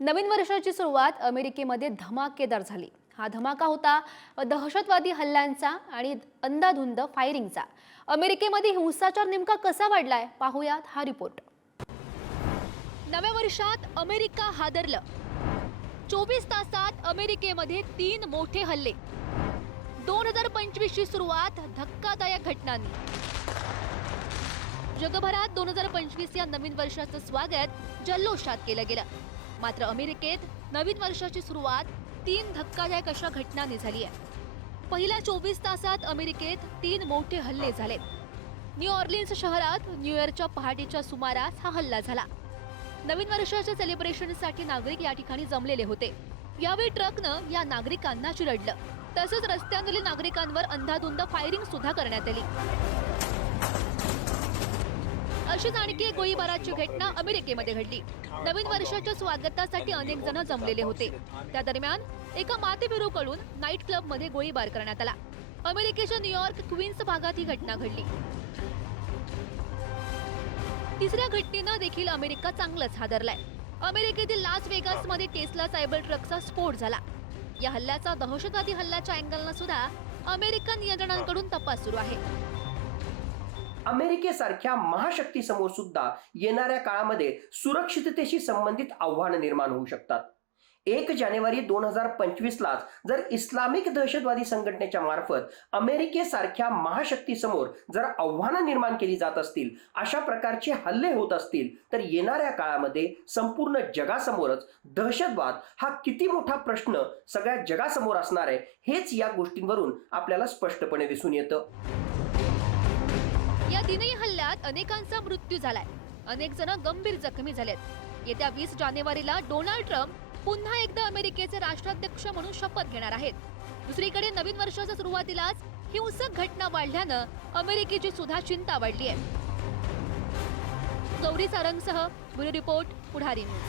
नवीन वर्षाची सुरुवात अमेरिकेमध्ये धमाकेदार झाली। हा धमाका होता दहशतवादी हल्ल्यांचा आणि अंधाधुंद फायरिंगचा। अमेरिकेमध्ये हिंसाचार नेमका कसा वाढलाय पाहूयात हा रिपोर्ट। नव्या वर्षात अमेरिका हादरलं। 24 तासात अमेरिकेमध्ये 3 मोठे हल्ले। 2025 ची सुरुवात धक्कादायक घटनांनी। जगभरात 2025 या नवीन वर्षाचं स्वागत जल्लोषात केलं गेलं। मात्र अमेरिकेत नवीन वर्षाची सुरुवात 3 धक्कादायक अशा घटनांनी झाली आहे। पहिल्या 24 तासात अमेरिकेत 3 मोठे हल्ले झाले। न्यू ऑर्लिन्स शहरात न्यू इयरच्या पहाटेच्या सुमारास हा हल्ला झाला। नवीन वर्षाच्या सेलिब्रेशनसाठी नागरिक या ठिकाणी जमलेले होते। यावेळी ट्रकनं या नागरिकांना चिरडलं। तसंच रस्त्यांवरील नागरिकांवर अंधाधुंद फायरिंग सुद्धा करण्यात आली। अशीच आणखी एक गोळीबाराची घटना अमेरिकेमध्ये घडली। नवीन वर्षाच्या स्वागतासाठी अनेक जण जमलेले होते। त्या दरम्यान एका माथेफिरूकडून नाईट क्लब मध्ये गोळीबार करण्यात आला। अमेरिकेच्या न्यूयॉर्क क्वीन्स भागात ही घटना घडली। तिसऱ्या घटनेनं देखील अमेरिका चांगलंच हादरलाय। अमेरिकेतील लास वेगास मध्ये टेस्ला सायबर ट्रकचा स्फोट झाला। या हल्ल्याचा दहशतवादी हल्ल्याच्या अँगलनं सुद्धा अमेरिकन यंत्रणांकडून तपास सुरू आहे। अमेरिकेसारख्या महाशक्तीसमोर सुद्धा येणाऱ्या काळामध्ये सुरक्षिततेशी संबंधित आव्हानं निर्माण होऊ शकतात। 1 जानेवारी 2025 लाच जर इस्लामिक दहशतवादी संघटनेच्या मार्फत अमेरिकेसारख्या महाशक्तीसमोर जर आव्हानं निर्माण केली जात असतील, अशा प्रकारचे हल्ले होत असतील, तर येणाऱ्या काळामध्ये संपूर्ण जगासमोरच दहशतवाद हा किती मोठा प्रश्न सगळ्या जगासमोर असणार आहे, हेच या गोष्टींवरून आपल्याला स्पष्टपणे दिसून येतं। या 3 हल्ल्यात अनेकांचा मृत्यू झालाय। अनेक जण गंभीर जखमी झालेत। येत्या 20 जानेवारीला डोनाल्ड ट्रम्प पुन्हा एकदा अमेरिकेचे राष्ट्राध्यक्ष म्हणून शपथ घेणार आहेत। दुसरीकडे नवीन वर्षाच्या सुरुवातीलाच हिंसक घटना वाढल्यानं अमेरिकेची सुद्धा चिंता वाढली आहे। गौरी सारंगसह ब्युरो रिपोर्ट, पुढारी न्यूज।